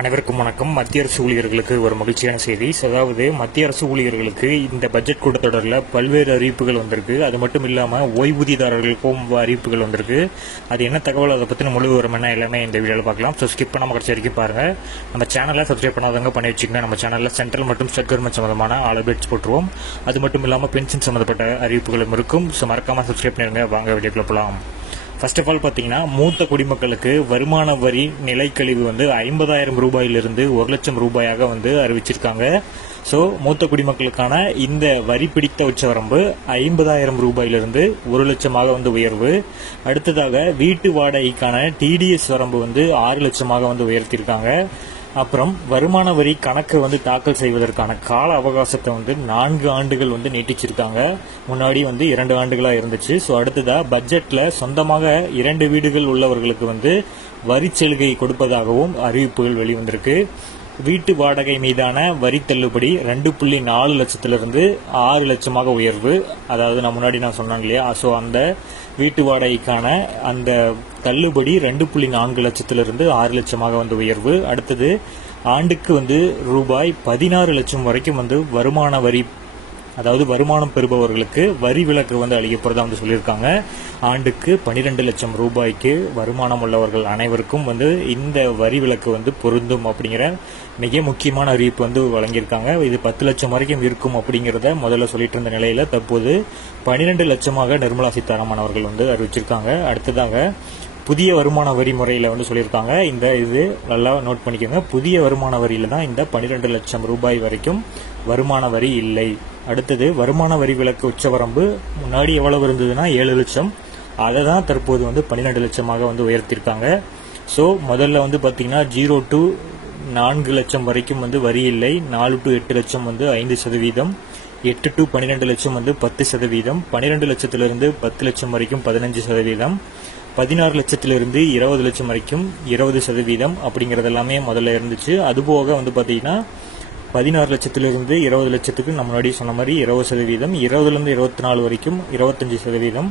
அனைவருக்கும் வணக்கம். மத்திய அரசு ஊழியர்களுக்கு ஒரு மகிழ்ச்சியான செய்தி. அதாவது மத்திய அரசு ஊழியர்களுக்கு இந்த பட்ஜெட் கூட்டத்தொடரில் பல்வேறு அறிவிப்புகள் வந்திருக்கு. அது மட்டும் இல்லாமல் ஓய்வூதியதாரர்களுக்கும் அறிவிப்புகள் வந்திருக்கு. அது என்ன தகவல், அதை பற்றின முழு விவரம் என்ன எல்லாமே இந்த வீடியோவில் பார்க்கலாம். ஸோ ஸ்கிப் பண்ணாம கடைசி வரைக்கும் பாருங்க. நம்ம சேனலை சப்ஸ்கிரைப் பண்ணாதவங்க பண்ணி வச்சுக்கோங்க. நம்ம சேனலில் சென்ட்ரல் மற்றும் ஸ்டேட் கவர்மெண்ட் சம்பந்தமான ஆல் அப்டேட்ஸ் போட்டுருவோம். அது மட்டும் இல்லாமல் பென்ஷன் சம்பந்தப்பட்ட அறிவிப்புகளும் இருக்கும். ஸோ மறக்காம சப்ஸ்கிரைப் பண்ணிருங்க. வாங்க வீடியோக்குள்ள போகலாம். ஃபர்ஸ்ட் ஆஃப் ஆல் பார்த்தீங்கன்னா, மூத்த குடிமக்களுக்கு வருமான வரி நிலைக்கழிவு 50,000 ரூபாயிலிருந்து 1,00,000 ரூபாயாக அறிவிச்சிருக்காங்க. ஸோ மூத்த குடிமக்களுக்கான இந்த வரி பிடித்த உச்சவரம்பு 50,000 ரூபாயிலிருந்து 1,00,000 உயர்வு. அடுத்ததாக வீட்டு வாடகைக்கான டிடிஎஸ் வரம்பு 6 லட்சமாக உயர்த்தியிருக்காங்க. அப்புறம் வருமான வரி கணக்கு தாக்கல் செய்வதற்கான கால அவகாசத்தை 4 ஆண்டுகள் நீட்டிச்சிருக்காங்க. முன்னாடி 2 ஆண்டுகளா இருந்துச்சு. ஸோ அடுத்ததா பட்ஜெட்ல சொந்தமாக 2 வீடுகள் உள்ளவர்களுக்கு வரி சலுகை கொடுப்பதாகவும் அறிவிப்புகள் வெளிவந்திருக்கு. வீட்டு வாடகை மீதான வரி தள்ளுபடி 2.4 லட்சத்திலிருந்து 6 லட்சமாக உயர்வு. அதாவது நான் முன்னாடி சொன்னேன் இல்லையா, ஸோ அந்த வீட்டு வாடகைக்கான அந்த தள்ளுபடி 2.4 லட்சத்திலிருந்து 6 லட்சமாக உயர்வு. அடுத்தது ஆண்டுக்கு ரூபாய் 16 லட்சம் வரைக்கும் வருமான வரி, அதாவது வருமானம் பெறுபவர்களுக்கு வரி விலக்கு அளிக்கப்படுறதா சொல்லியிருக்காங்க. ஆண்டுக்கு 12 லட்சம் ரூபாய்க்கு வருமானம் உள்ளவர்கள் அனைவருக்கும் இந்த வரி விலக்கு பொருந்தும் அப்படிங்கிற மிக முக்கியமான அறிவிப்பு வழங்கியிருக்காங்க. இது 10 லட்சம் வரைக்கும் இருக்கும் அப்படிங்கிறத முதல்ல சொல்லிட்டு இருந்த நிலையில தற்போது 12 லட்சமாக நிர்மலா சீதாராமன் அவர்கள் அறிவிச்சிருக்காங்க. அடுத்ததாக புதிய வருமான வரி முறையில சொல்லியிருக்காங்க. இது நல்லா நோட் பண்ணிக்கோங்க. புதிய வருமான வரியில தான் இந்த 12 லட்சம் ரூபாய் வரைக்கும் வருமான வரி இல்லை. அடுத்தது வருமான வரி விலக்கு உச்சவரம்பு முன்னாடி எவ்வளவு இருந்ததுன்னா 7 லட்சம், அதை தான் தற்போது 12 லட்சமாக உயர்த்திருக்காங்க. ஸோ முதல்ல பாத்தீங்கன்னா 0 to 4 லட்சம் வரைக்கும் வரி இல்லை. 4 to 8 லட்சம் 5%, 8 to 12 லட்சம் 10%, 12 லட்சத்திலிருந்து 10 லட்சம் வரைக்கும் 15%, 16 லட்சத்திலிருந்து 20 லட்சம் வரைக்கும் 20% அப்படிங்கறது எல்லாமே முதல்ல இருந்துச்சு. அதுபோக பாத்தீங்கன்னா 16 லட்சத்திலிருந்து 20 லட்சத்துக்கு நம்ம முன்னாடி சொன்ன மாதிரி 20%, 20லிருந்து 24 வரைக்கும் 25%,